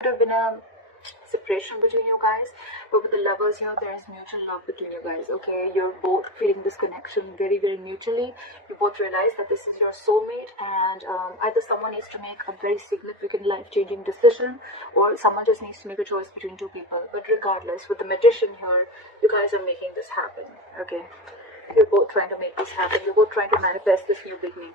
Could have been a separation between you guys, but with the lovers here, there is mutual love between you guys. Okay, you're both feeling this connection very, very mutually. You both realize that this is your soulmate, and either someone needs to make a very significant life-changing decision, or someone just needs to make a choice between two people. But regardless, with the Magician here, you guys are making this happen. Okay, you're both trying to make this happen. You're both trying to manifest this new beginning.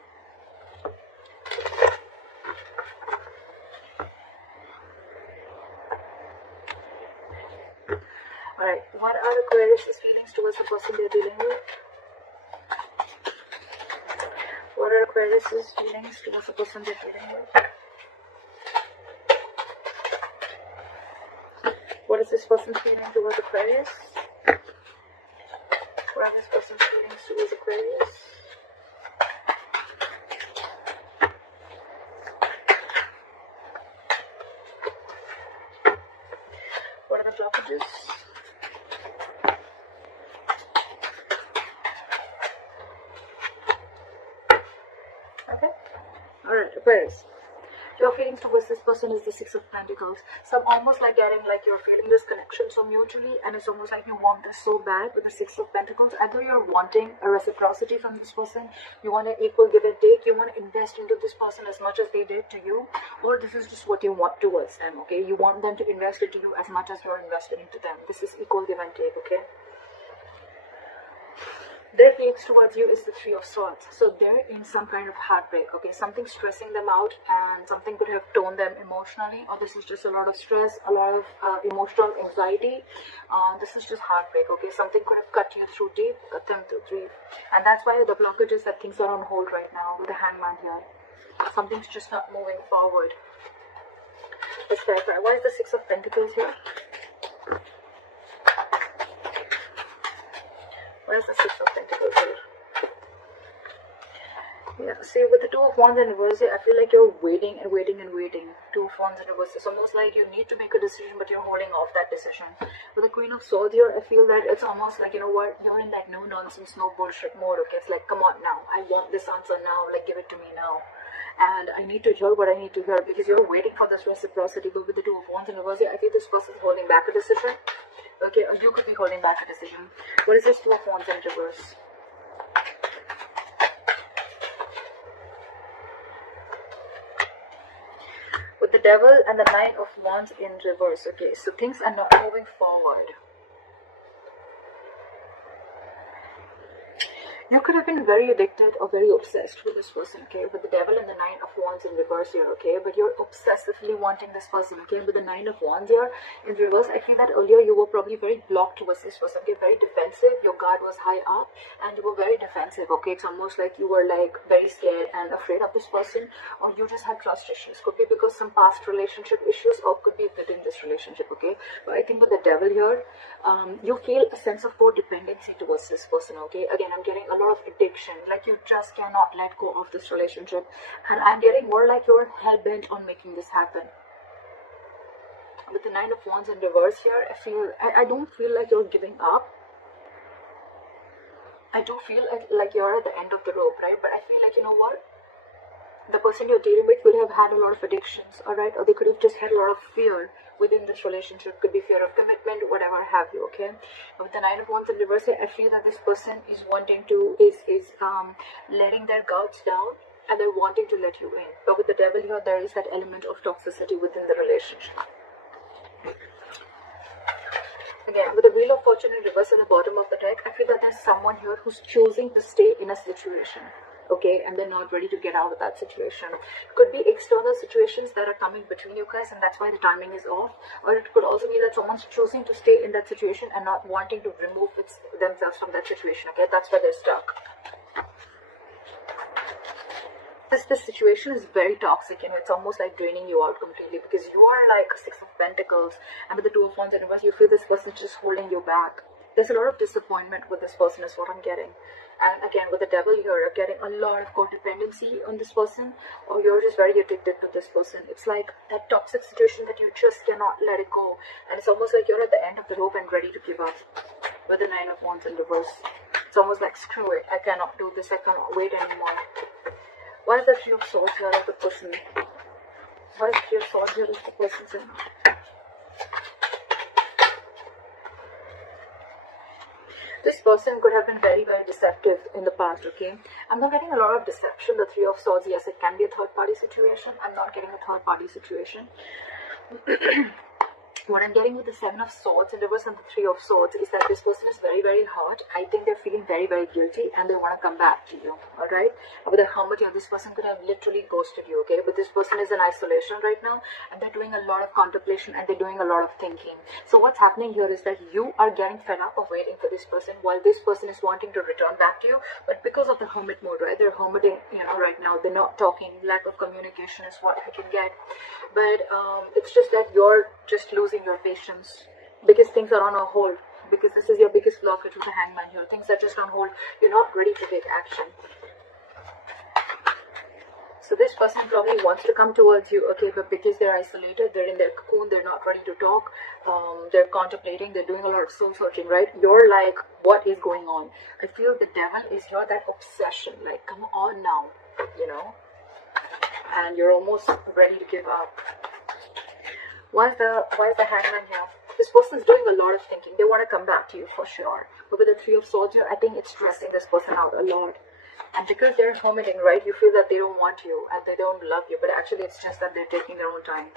Alright, what are Aquarius' feelings towards the person they're dealing with? What are Aquarius' feelings towards the person they're dealing with? What is this person's feeling towards Aquarius? What are this person's feelings towards Aquarius? What are the blockages? Okay. Alright, Aquarius. Your feelings towards this person is the Six of Pentacles. So I'm almost like getting like you're feeling this connection so mutually, and it's almost like you want this so bad with the Six of Pentacles. Either you're wanting a reciprocity from this person, you want an equal give and take, you want to invest into this person as much as they did to you, or this is just what you want towards them, okay? You want them to invest into you as much as you're invested into them. This is equal give and take, okay? Their feelings towards you is the Three of Swords. So they're in some kind of heartbreak, okay? Something stressing them out, and something could have torn them emotionally, or this is just a lot of stress, a lot of emotional anxiety. This is just heartbreak, okay? Something could have cut you through deep, cut them through deep. And that's why the blockage is that things are on hold right now with the Hangman here. Something's just not moving forward. Let's clarify. Why is the Six of Pentacles here? Where's the Six of Pentacles here? Yeah, see, with the Two of Wands in reverse, I feel like you're waiting and waiting and waiting. Two of Wands in reverse. It's almost like you need to make a decision, but you're holding off that decision. With the Queen of Swords here, I feel that it's almost like, you know what, you're in that no nonsense, no bullshit mode, okay? It's like, come on now, I want this answer now, like, give it to me now. And I need to hear what I need to hear, because you're waiting for this reciprocity. But with the Two of Wands in reverse, I feel this person's holding back a decision. Okay, or you could be holding back a decision. What is this Two of Wands in reverse? With the Devil and the Nine of Wands in reverse. Okay, so things are not moving forward. You could have been very addicted or very obsessed with this person, okay? With the Devil and the Nine of Wands in reverse here, okay? But you're obsessively wanting this person, okay? With the Nine of Wands here in reverse, I feel that earlier you were probably very blocked towards this person, okay? Very defensive, your guard was high up, and you were very defensive, okay? It's almost like you were like very scared and afraid of this person, or you just had trust issues. Could be because some past relationship issues, or could be within this relationship, okay? But I think with the Devil here, you feel a sense of codependency towards this person, okay? Again, I'm getting a lot of addiction, like you just cannot let go of this relationship, and I'm getting more like you're hell-bent on making this happen. With the Nine of Wands in reverse here, I don't feel like you're giving up. I do feel like you're at the end of the rope, right? But I feel like, you know what, the person you're dealing with could have had a lot of addictions, alright, or they could have just had a lot of fear within this relationship. Could be fear of commitment, whatever have you, okay? But with the Nine of Wands in reverse, I feel that this person is wanting to, is letting their guards down, and they're wanting to let you in. But with the Devil here, there is that element of toxicity within the relationship. Again, with the Wheel of Fortune in reverse at the bottom of the deck, I feel that there's someone here who's choosing to stay in a situation, okay, and they're not ready to get out of that situation. Could be external situations that are coming between you guys, and that's why the timing is off. Or it could also be that someone's choosing to stay in that situation and not wanting to remove themselves from that situation, okay? That's why they're stuck. This situation is very toxic, you know, it's almost like draining you out completely, because you are like a Six of Pentacles, and with the Two of Wands in reverse, you feel this person is just holding you back. There's a lot of disappointment with this person is what I'm getting. And again, with the Devil here, you're getting a lot of codependency on this person, or you're just very addicted to this person. It's like that toxic situation that you just cannot let it go, and it's almost like you're at the end of the rope and ready to give up. With the Nine of Wands in reverse, it's almost like, screw it, I cannot do this, I cannot wait anymore. What is the Three of Swords here of the person? What is the Three of Swords here of the person's in? this person could have been very, very deceptive in the past, okay? I'm not getting a lot of deception. The Three of Swords, yes, it can be a third-party situation. I'm not getting a third-party situation. What I'm getting with the Seven of Swords in reverse and the Three of Swords is that this person is very, very hurt. I think they're feeling very, very guilty and they want to come back to you, alright? With the Hermit here, this person could have literally ghosted you, okay? But this person is in isolation right now and they're doing a lot of contemplation and they're doing a lot of thinking. So what's happening here is that you are getting fed up of waiting for this person while this person is wanting to return back to you. But because of the Hermit mode, right? They're hermiting, you know, right now. They're not talking. Lack of communication is what I can get. But it's just that you're just losing your patience because things are on a hold, because this is your biggest blockage with the Hangman here. Things are just on hold. You're not ready to take action. So this person probably wants to come towards you, okay, but because they're isolated, they're in their cocoon, they're not ready to talk, they're contemplating, they're doing a lot of soul searching, right? You're like, what is going on? I feel the devil is your that obsession, like, come on now, you know, and you're almost ready to give up. Why is the Hangman here? This person's doing a lot of thinking. They want to come back to you for sure. But with the Three of Swords here, I think it's stressing this person out a lot. And because they're hermiting, right, you feel that they don't want you and they don't love you. But actually, it's just that they're taking their own time.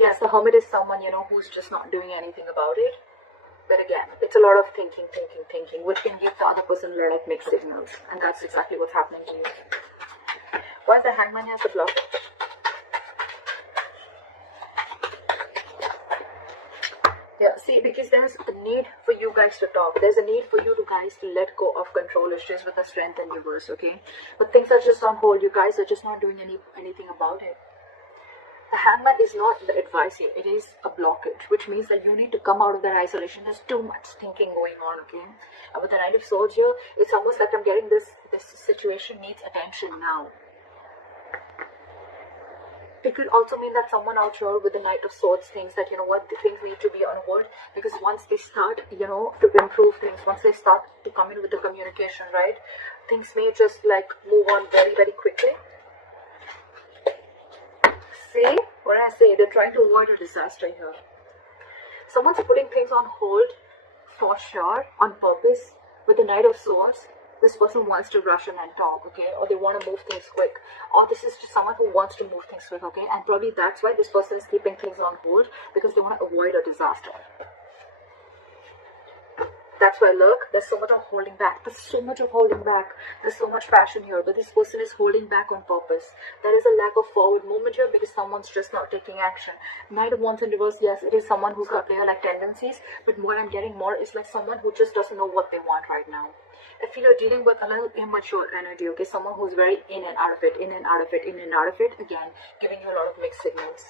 Yes, the Hermit is someone, you know, who's just not doing anything about it. But again, it's a lot of thinking, which can give the other person a lot of mixed signals. And that's exactly what's happening to you. Why is the Hangman has the blockage? Yeah, see, because there's a need for you guys to talk. There's a need for you guys to let go of control issues with the Strength in reverse, okay? But things are just on hold. You guys are just not doing anything about it. The Hangman is not the advice here. It is a blockage, which means that you need to come out of that isolation. There's too much thinking going on, okay? And with the Knight of Swords here, it's almost like I'm getting this situation needs attention now. It could also mean that someone out here with the Knight of Swords thinks that, you know what, the things need to be on hold, because once they start, you know, to improve things, once they start to come in with the communication, right, things may just like move on very, very quickly. See what I say? They're trying to avoid a disaster here. Someone's putting things on hold for sure, on purpose. With the Knight of Swords, this person wants to rush in and talk, okay, or they want to move things quick, or this is just someone who wants to move things quick, okay, and probably that's why this person is keeping things on hold, because they want to avoid a disaster. That's why, look, there's so much of holding back. There's so much of holding back. There's so much passion here, but this person is holding back on purpose. There is a lack of forward movement here because someone's just not taking action. Knight of Wands in reverse, yes, it is someone who's got player-like tendencies, but what I'm getting more is like someone who just doesn't know what they want right now. I feel you're dealing with a little immature energy, okay? Someone who's very in and out of it, in and out of it, in and out of it. Again, giving you a lot of mixed signals.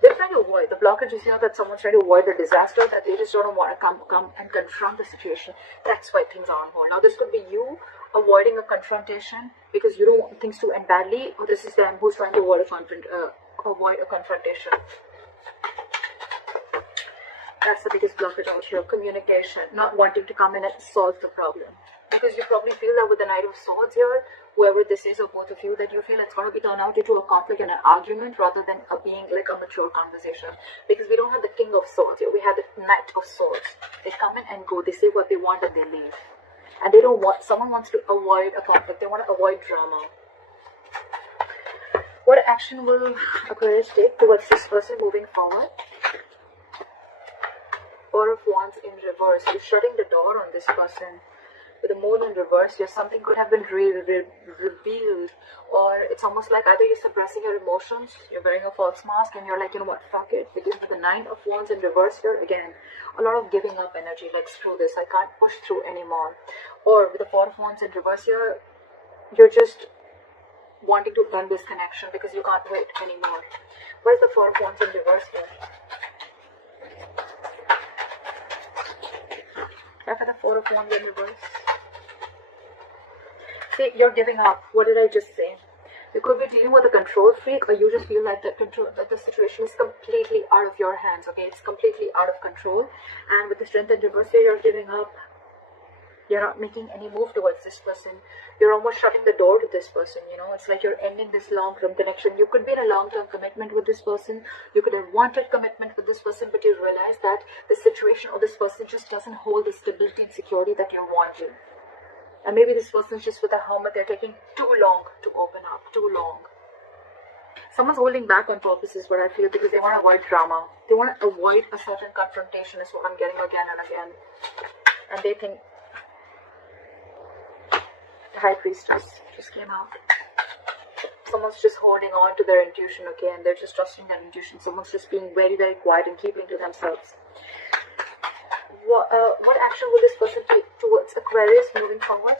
They're trying to avoid, the blockage is here that someone's trying to avoid the disaster, that they just don't want to come and confront the situation. That's why things are on hold. Now, this could be you avoiding a confrontation because you don't want things to end badly, or this is them who's trying to avoid a confrontation. That's the biggest blockage out here. Communication, not wanting to come in and solve the problem. Because you probably feel that with the Knight of Swords here, whoever this is or both of you, that you feel it's going to be turned out into a conflict and an argument rather than being like a mature conversation. Because we don't have the King of Swords here, we have the Knight of Swords. They come in and go, they say what they want and they leave. And they don't want, someone wants to avoid a conflict, they want to avoid drama. What action will Aquarius take towards this person moving forward? Four of Wands in reverse. You're shutting the door on this person. With the Moon in reverse, something could have been revealed, or it's almost like either you're suppressing your emotions, you're wearing a false mask, and you're like, you know what, fuck it. Because with the Nine of Wands in reverse here, again, a lot of giving up energy, like screw this, I can't push through anymore. Or with the Four of Wands in reverse here, you're just wanting to end this connection because you can't wait anymore. Where's the Four of Wands in reverse here? After the Four of Wands in reverse. See, you're giving up. What did I just say? You could be dealing with a control freak, or you just feel like that the situation is completely out of your hands, okay? It's completely out of control. And with the Strength in reverse here, you're giving up. You're not making any move towards this person. You're almost shutting the door to this person, you know. It's like you're ending this long-term connection. You could be in a long-term commitment with this person. You could have wanted commitment with this person, but you realize that the situation or this person just doesn't hold the stability and security that you're wanting. And maybe this person's just with a hermit. They're taking too long to open up, too long. Someone's holding back on purpose is what I feel, because they want to avoid drama. They want to avoid a certain confrontation is what I'm getting again and again. And they think, the High Priestess just came out. Someone's just holding on to their intuition, okay, and they're just trusting their intuition. Someone's just being very, very quiet and keeping to themselves. What action will this person take towards Aquarius moving forward?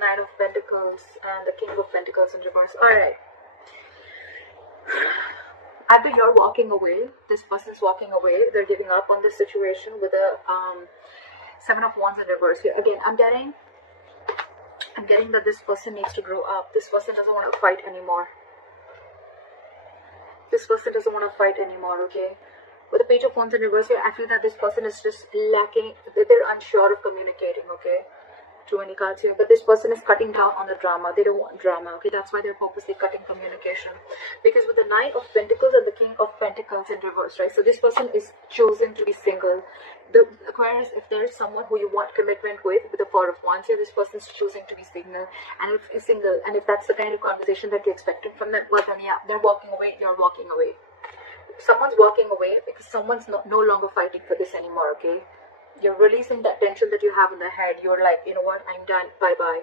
Knight of Pentacles and the King of Pentacles in reverse. Alright. Either you're walking away, this person's walking away, they're giving up on this situation with a Seven of Wands in reverse here. Again, I'm getting that this person needs to grow up. This person doesn't want to fight anymore. This person doesn't want to fight anymore, okay? With the Page of Wands in reverse here, I feel that this person is just lacking, they're unsure of communicating, okay? Too many cards here, but this person is cutting down on the drama. They don't want drama, okay? That's why they're purposely cutting communication, because with the Knight of Pentacles and the King of Pentacles in reverse, right? So this person is choosing to be single. The Aquarius, if there's someone who you want commitment with the Four of Wands here, this person's choosing to be single, and if that's the kind of conversation that you're expecting from them, well then yeah, they're walking away, you're walking away. Someone's walking away because someone's no longer fighting for this anymore, okay? You're releasing that tension that you have in the head. You're like, you know what, I'm done, bye-bye.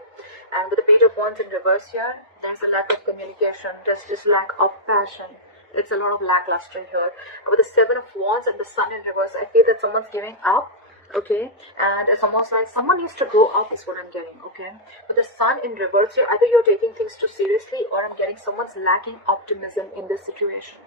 And with the Page of Wands in reverse here, there's a lack of communication. There's just lack of passion. It's a lot of lackluster here. With the Seven of Wands and the Sun in reverse, I feel that someone's giving up, okay? And it's almost like someone needs to grow up is what I'm getting, okay? With the Sun in reverse here, either you're taking things too seriously, or I'm getting someone's lacking optimism in this situation.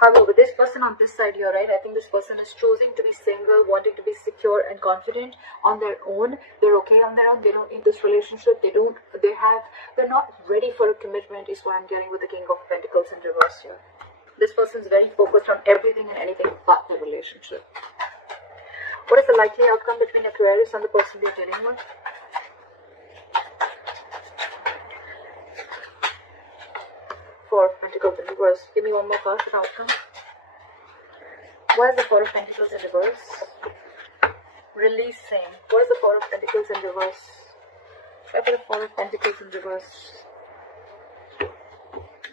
However, with this person on this side here, right, I think this person is choosing to be single, wanting to be secure and confident on their own. They're okay on their own. They don't need this relationship. They're not ready for a commitment is what I'm getting with the King of Pentacles in reverse here. This person's very focused on everything and anything but the relationship. What is the likely outcome between Aquarius and the person they're dealing with? Four of Pentacles in reverse. Give me one more card for the outcome. What is the Four of Pentacles in reverse? Releasing. What is the Four of Pentacles in reverse? Try for the Four of Pentacles in reverse.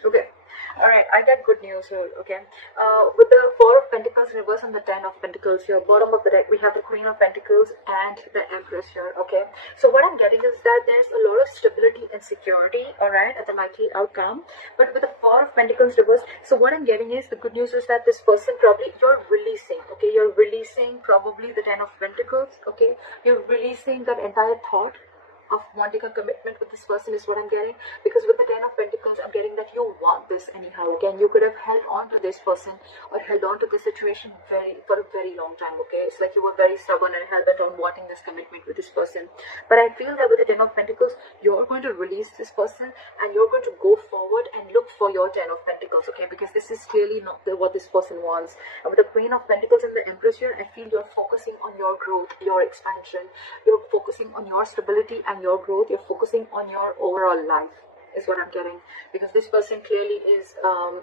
Okay. Alright, I got good news here, okay? With the Four of Pentacles in reverse and the Ten of Pentacles here, bottom of the deck, we have the Queen of Pentacles and the Empress here, okay? So what I'm getting is that there's a lot of stability and security, alright, at the likely outcome. But with the Four of Pentacles reverse, so what I'm getting is, the good news is that this person probably, you're releasing, okay? You're releasing probably the Ten of Pentacles, okay? You're releasing that entire thought of wanting a commitment with this person is what I'm getting, because with the Ten of Pentacles I'm getting that you want this anyhow. Again, you could have held on to this person or held on to this situation for a very long time, okay? It's like you were very stubborn and hell bent on wanting this commitment with this person. But I feel that with the Ten of Pentacles, you're going to release this person and you're going to go forward and look for your Ten of Pentacles, okay? Because this is clearly not what this person wants. And with the Queen of Pentacles and the Empress here, I feel you're focusing on your growth, your expansion. You're focusing on your stability and your growth. You're focusing on your overall life is what I'm getting, because this person clearly is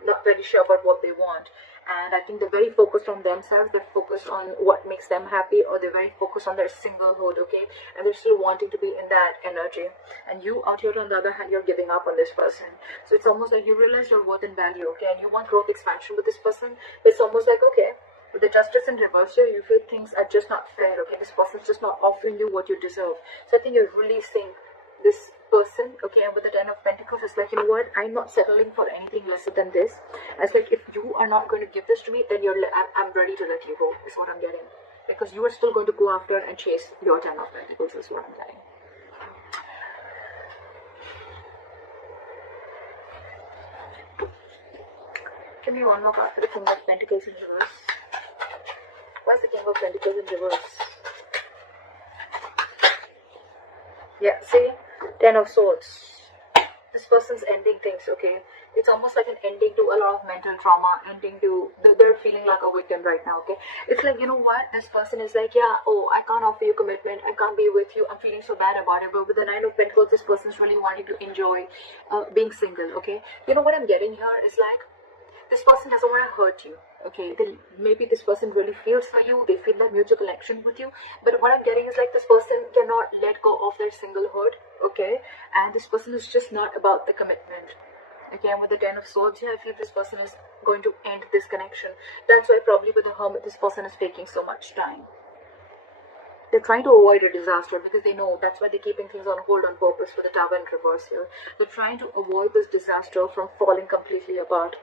not very sure about what they want, and I think they're very focused on themselves. They're focused on what makes them happy, or they're very focused on their singlehood, okay? And they're still wanting to be in that energy, and you out here on the other hand, you're giving up on this person. So it's almost like you realize your worth and value, okay? And you want growth, expansion with this person. It's almost like, okay, with the Justice in reverse here, you feel things are just not fair, okay? This person's just not offering you what you deserve. So I think you're releasing this person, okay? And with the Ten of Pentacles, it's like, you know what, I'm not settling for anything lesser than this. It's like, if you are not going to give this to me, then I'm ready to let you go, is what I'm getting. Because you are still going to go after and chase your Ten of Pentacles, is what I'm getting. Give me one more card for the King of Pentacles in reverse. Why is the King of Pentacles in reverse? Yeah, see? Ten of Swords. This person's ending things, okay? It's almost like an ending to a lot of mental trauma, ending to, they're feeling like a victim right now, okay? It's like, you know what, this person is like, yeah, oh, I can't offer you commitment, I can't be with you, I'm feeling so bad about it. But with the Nine of Pentacles, this person's really wanting to enjoy being single, okay? You know what I'm getting here is like, this person doesn't want to hurt you, okay? Maybe this person really feels for you, they feel that mutual connection with you, but what I'm getting is like, this person cannot let go of their singlehood, okay? And this person is just not about the commitment. Again, with the Ten of Swords here, I feel this person is going to end this connection. That's why probably with the Hermit, this person is taking so much time. They're trying to avoid a disaster because they know that's why they're keeping things on hold on purpose for the Tower in reverse here. They're trying to avoid this disaster from falling completely apart.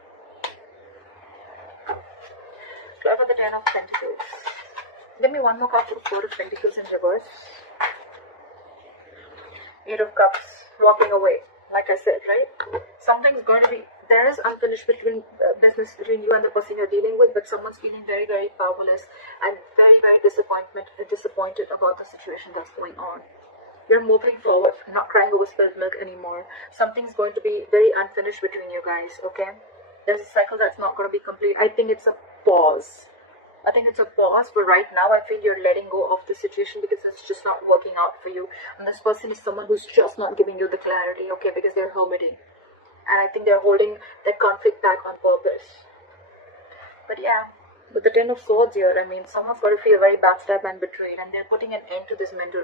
Fly for the Ten of Pentacles. Give me one more card for the Four of Pentacles in reverse. Eight of Cups. Walking away. Like I said, right? Something's going to be, there is unfinished business between you and the person you're dealing with, but someone's feeling very, very powerless and very, very disappointed about the situation that's going on. You're moving forward, not crying over spilled milk anymore. Something's going to be very unfinished between you guys, okay? There's a cycle that's not going to be complete. I think it's a pause. I think it's a pause, but right now I feel you're letting go of the situation because it's just not working out for you. And this person is someone who's just not giving you the clarity, okay, because they're hermiting. And I think they're holding that conflict back on purpose. But yeah, with the Ten of Swords here, I mean, someone's got to feel very backstabbed and betrayed, and they're putting an end to this mental